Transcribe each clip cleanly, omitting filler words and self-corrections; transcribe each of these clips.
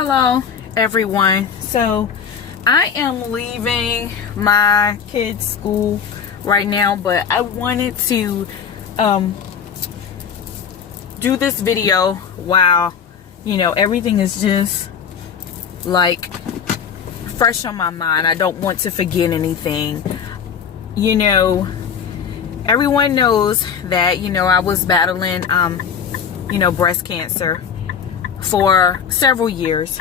Hello everyone. So I am leaving my kids' school right now, but I wanted to do this video while everything is just like fresh on my mind. I don't want to forget anything. Everyone knows that I was battling breast cancer for several years,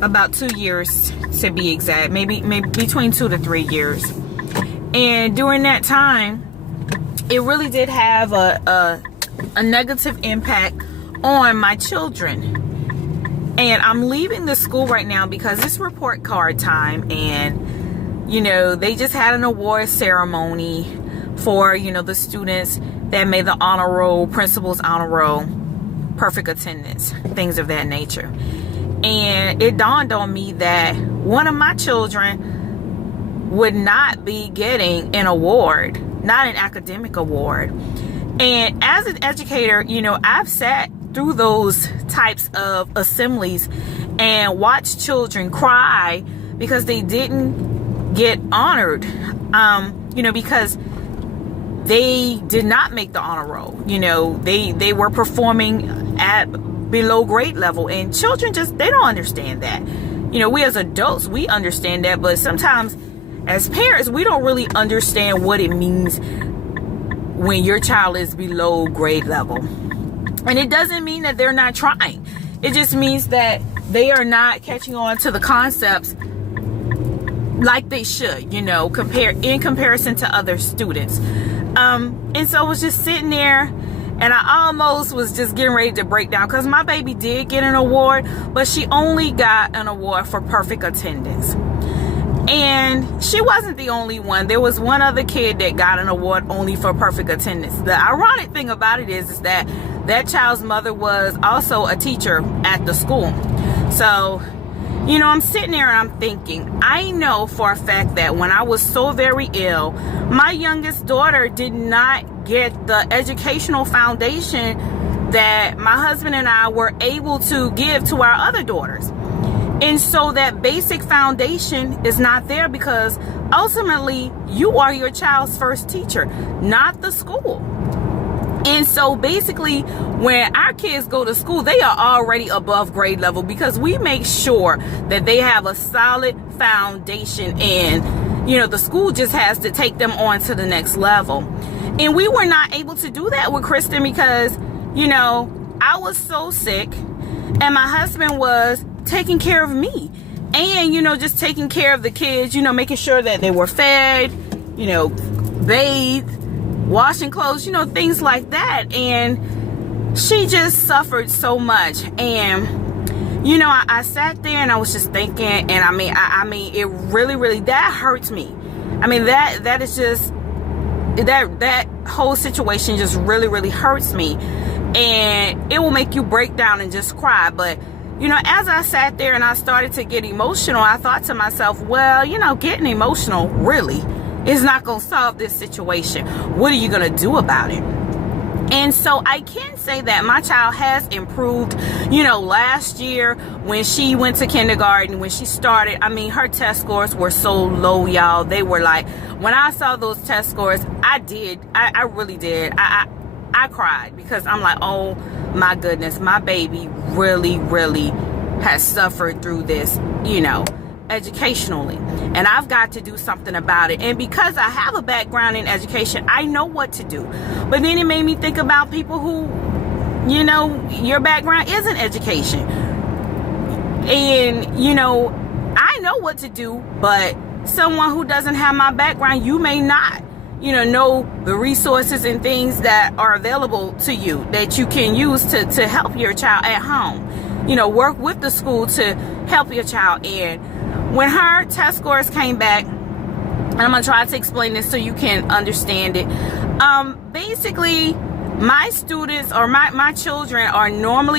about 2 years to be exact, maybe between 2 to 3 years. And during that time, it really did have a negative impact on my children. And I'm leaving the school right now because it's report card time, and they just had an award ceremony for the students that made the honor roll, principal's honor roll, perfect attendance, things of that nature. And it dawned on me that one of my children would not be getting an award, not an academic award. And as an educator, I've sat through those types of assemblies and watched children cry because they didn't get honored, because they did not make the honor roll. They were performing at below grade level, and children they don't understand that. We as adults, we understand that, but sometimes as parents, we don't really understand what it means when your child is below grade level. And it doesn't mean that they're not trying. It just means that they are not catching on to the concepts like they should, in comparison to other students. And so I was just sitting there, and I almost was just getting ready to break down because my baby did get an award, but she only got an award for perfect attendance. And she wasn't the only one. There was one other kid that got an award only for perfect attendance. The ironic thing about it is that that child's mother was also a teacher at the school. So I'm sitting there and I'm thinking, I know for a fact that when I was so very ill, my youngest daughter did not get the educational foundation that my husband and I were able to give to our other daughters. And so that basic foundation is not there because ultimately you are your child's first teacher, not the school. And so basically, when our kids go to school, they are already above grade level because we make sure that they have a solid foundation, and the school just has to take them on to the next level. And we were not able to do that with Kristen because I was so sick, and my husband was taking care of me, and just taking care of the kids, making sure that they were fed, bathed, washing clothes, things like that. And she just suffered so much. And I sat there and I was just thinking, and I mean it really that hurts me. That is just that whole situation just really hurts me, and it will make you break down and just cry. But as I sat there and I started to get emotional, I thought to myself, well, getting emotional really is not going to solve this situation. What are you going to do about it? And so I can say that my child has improved. Last year when she went to kindergarten, when she started, her test scores were so low, y'all. They were like, when I saw those test scores, I really did. I cried because I'm like, oh my goodness, my baby really has suffered through this, educationally, and I've got to do something about it. And because I have a background in education, I know what to do. But then it made me think about people who, your background isn't education, and I know what to do, but someone who doesn't have my background, you may not know the resources and things that are available to you that you can use to help your child at home. Work with the school to help your child. And when her test scores came back, and I'm going to try to explain this so you can understand it. Basically, my students or my children are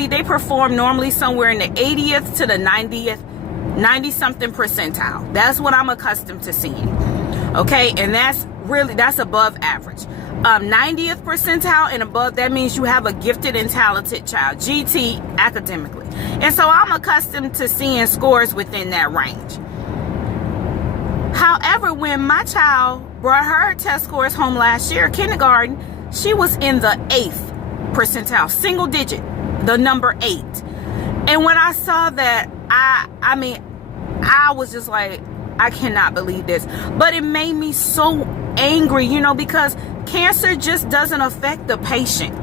they perform normally somewhere in the 80th to the 90 something percentile. That's what I'm accustomed to seeing. Okay. And that's above average. 90th percentile and above, that means you have a gifted and talented child, GT academically. And so I'm accustomed to seeing scores within that range. However, when my child brought her test scores home last year, kindergarten, she was in the 8th percentile, single digit, the number 8. And when I saw that, I mean, I was just like, I cannot believe this. But it made me so angry, you know, because cancer just doesn't affect the patient.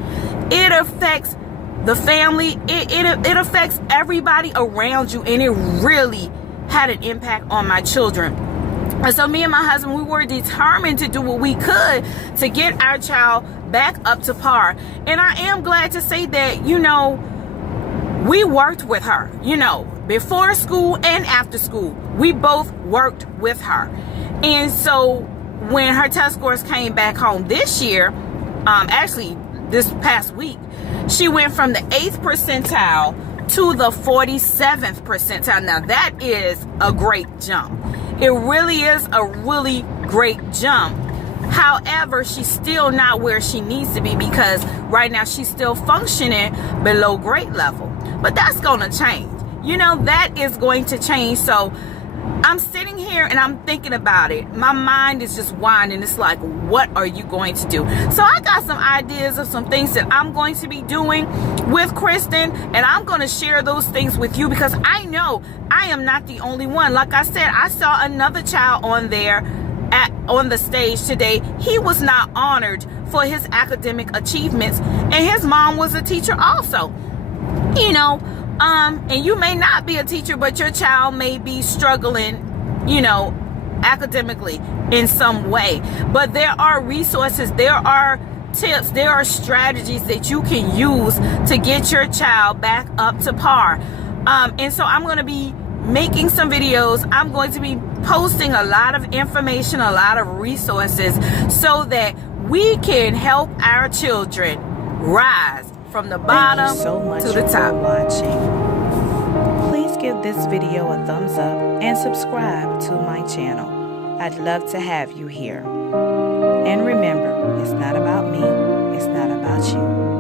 It affects the family. It affects everybody around you. And it really had an impact on my children. And so me and my husband, we were determined to do what we could to get our child back up to par. And I am glad to say that, you know, we worked with her, you know, before school and after school. We both worked with her. And so when her test scores came back home this year, actually this past week, she went from the 8th percentile to the 47th percentile. Now that is a great jump. It really is a really great jump. However, she's still not where she needs to be because right now she's still functioning below grade level. But that's going to change. You know, that is going to change. So I'm sitting here and I'm thinking about it. My mind is just winding. It's like, what are you going to do? So I got some ideas of some things that I'm going to be doing with Kristen, and I'm going to share those things with you because I know I am not the only one. Like I said, I saw another child on there on the stage today. He was not honored for his academic achievements, and his mom was a teacher also. You know, and you may not be a teacher, but your child may be struggling, you know, academically in some way. But there are resources, there are tips, there are strategies that you can use to get your child back up to par. And so I'm going to be making some videos. I'm going to be posting a lot of information, a lot of resources so that we can help our children rise from the bottom to the top. Please give this video a thumbs up and subscribe to my channel. I'd love to have you here. And remember, it's not about me, it's not about you.